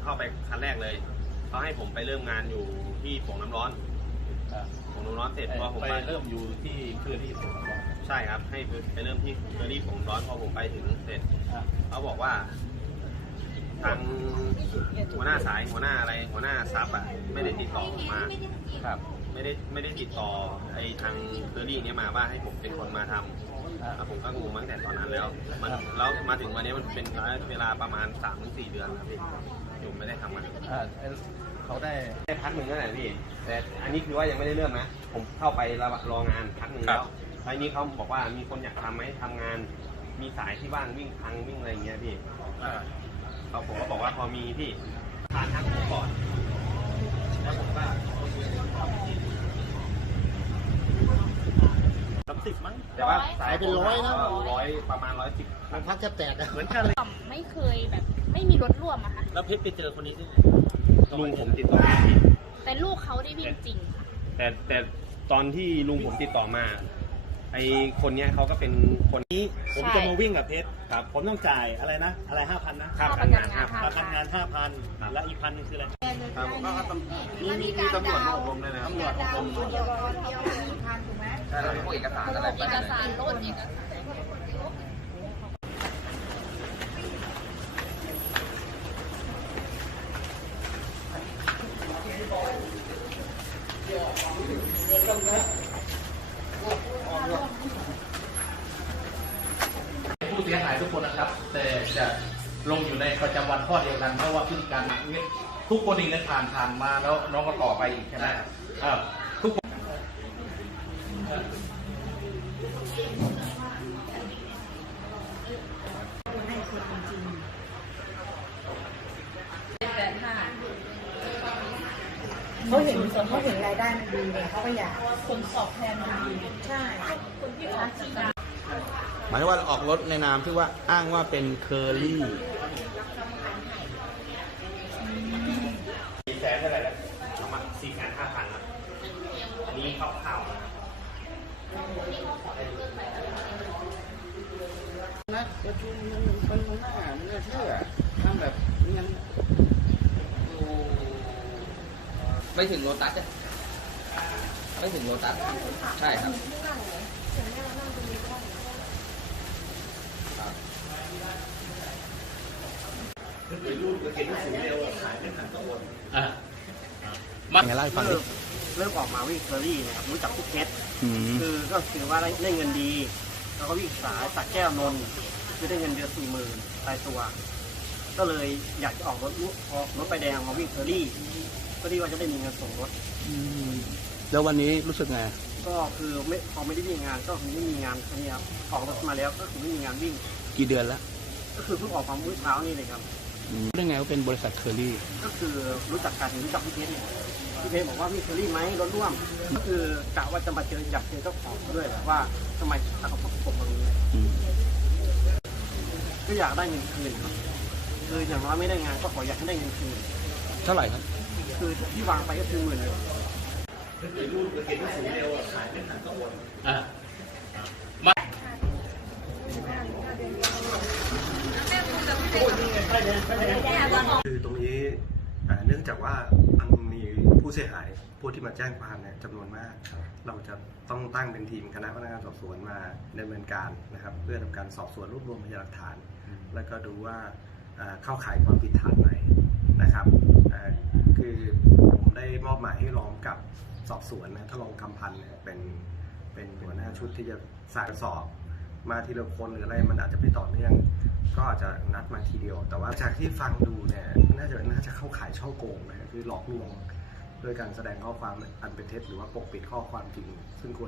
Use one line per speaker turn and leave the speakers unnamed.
เข้าไปคันแรกเลยเขาให้ผมไปเริ่มงานอยู่ที่โป่งน้ำร้อนโป่งน้ำร้อนเสร็จพอผมไป
เริ่มอยู่ที่เครือรี่โป่งน้ำร้อน
ใช่ครับให้ไปเริ่มที่เครือรี่โป่งน้ำร้อนพอผมไปถึงเสร็จเขาบอกว่าทางหัวหน้าสายหัวหน้าซับไม่ได้ติดต่อมา
ครับ
ไม่ได้ติดต่อไอ้ทางเคอรี่นี้มาว่าให้ผมเป็นคนมาทำผมก็งงมาตั้งแต่ตอนนั้นแล้วแล้วมาถึงวันนี้มันเป็นเวลาประมาณ 3-4 เดือนครับพี่ผมไม่ได้ทำมัน
เขาได้
พักหนึ่งนั่นแหละพี่แต่อันนี้คือว่ายังไม่ได้เริ่มนะผมเข้าไปรองานพักหนึ่งแล้วทีนี้เขาบอกว่ามีคนอยากทำไหมทำงานมีสายที่ว่างวิ่งพังวิ่งอะไรเงี้ยพี่ผมก็บอกว่าพอมีพี่ผ่านทางผมก่อนแล้วผมก็
30มั้ง
แต่ว่า
สายเป็น100นะ
ประมาณ110
มันพักจะแตกนะ
เหมือนกันเลย
ไม่เคยแบบไม่มีรถร่วมอะค่ะ
แล้วเพชรไปเจอคนนี้ได้ไง
ลุงผมติดต่อมา
แต่ลูกเขาได้วิ่งจริงค่ะ
แต่ตอนที่ลุงผมติดต่อมาไอคนเนี้ยเขาก็เป็นคน
นี้ผมจะมาวิ่งกับเพชรครับผมต้องจ่ายอะไรนะอะไร 5,000 นะ
ค่าประกันงาน
ประกันงาน 5,000 และอีก1,000 คืออะไร
ครับมีตำรวจมาอบรมเลยนะครับตำรวจอบรมใช่พวกเอกสารอะไร
เอกสารรถเอกสาร
ผู้เสียหายทุกคนนะครับแต่จะลงอยู่ในประจำวันข้อเดียวกันเพราะว่าพฤติการทุกคนเองผ่านมาแล้วน้องก็ต่อไปอีกใช่ไหมทุกคน
ให้คนจริงเขาเห็นรายได้มันดีเนี่ยเขาก็อยากคนตอบแทนมันดีใช่คนที่รักที่
หมายว่าออกรถในนามที่ว่าอ้างว่าเป็นเคอรี่
400,000เท่าไหร่แล้วประมาณ4,500,000ครับอันนี้คร่าวๆ
นะประชุมมันหน้ามันเชื่อทำแบบนั้น
ไม่ถึงโลตัสไม่ถึงโลตัสใช่ครับ
มาไงไล่ฟังดิ
เริ่มออกมาวิ่งเคอรี่นะครับรู้จักทุกเคสก็คือว่าได้เงินดีแล้วก็วิ่งสายสักแก้วนนท์คือได้เงินเดือน40,000รายตัว ก็เลยอยากจะออกรถไปแดงมาวิ่งเคอรี่ก็ดีว่าจะได้มีเงินส่งรถ
แล้ววันนี้รู้สึกไง
ก็คือพอไม่ได้วิ่งงานก็คือไม่มีงานนี้ครับออกรถมาแล้วก็คือไม่มีงานวิ่ง
กี่เดือนแล้ว
ก็คือเพิ่งออกมาเมื่อเช้านี่เลยครับ
ได้ไงว่าเป็นบริษัทเคอรี่
ก็คือรู้จักกันรู้จักพี่เพชรบอกว่ามีเคอรี่ไหมรถร่วมก็คือกะว่าจะมาอยากเจอเจ้าของด้วยว่าทำไมเขาพบผมตรงนี้ก็อยากได้เงินคืนครับคืออย่างน้อยไม่ได้งานก็ขออยากให้ได้เงินคืน
เท่าไหร่ครับ
คือที่วางไปก็คือ10,000เลย
คือตรงนี้เนื่องจากว่ามันมีผู้เสียหายผู้ที่มาแจ้งความเนี่ยจำนวนมากเราจะต้องตั้งเป็นทีมคณะพนักงานสอบสวนมาดำเนินการนะครับเพื่อทำการสอบสวนรวบรวมพยานหลักฐานแล้วก็ดูว่าเข้าข่ายความผิดฐานไหนนะครับคือผมได้มอบหมายให้รองกับสอบสวนนะถ้ารองคำพันธ์เนี่ยเป็นหัวหน้าชุดที่จะสอบมาทีละคนหรืออะไรมันอาจจะไม่ต่อเนื่องก็อาจจะนัดมาทีเดียวแต่ว่าจากที่ฟังดูเนี่ยน่าจะเข้าข่ายช่อโกงนะคือหลอกลวงโดยการแสดงข้อความอันเป็นเท็จหรือว่าปกปิดข้อความจริงซึ่งควร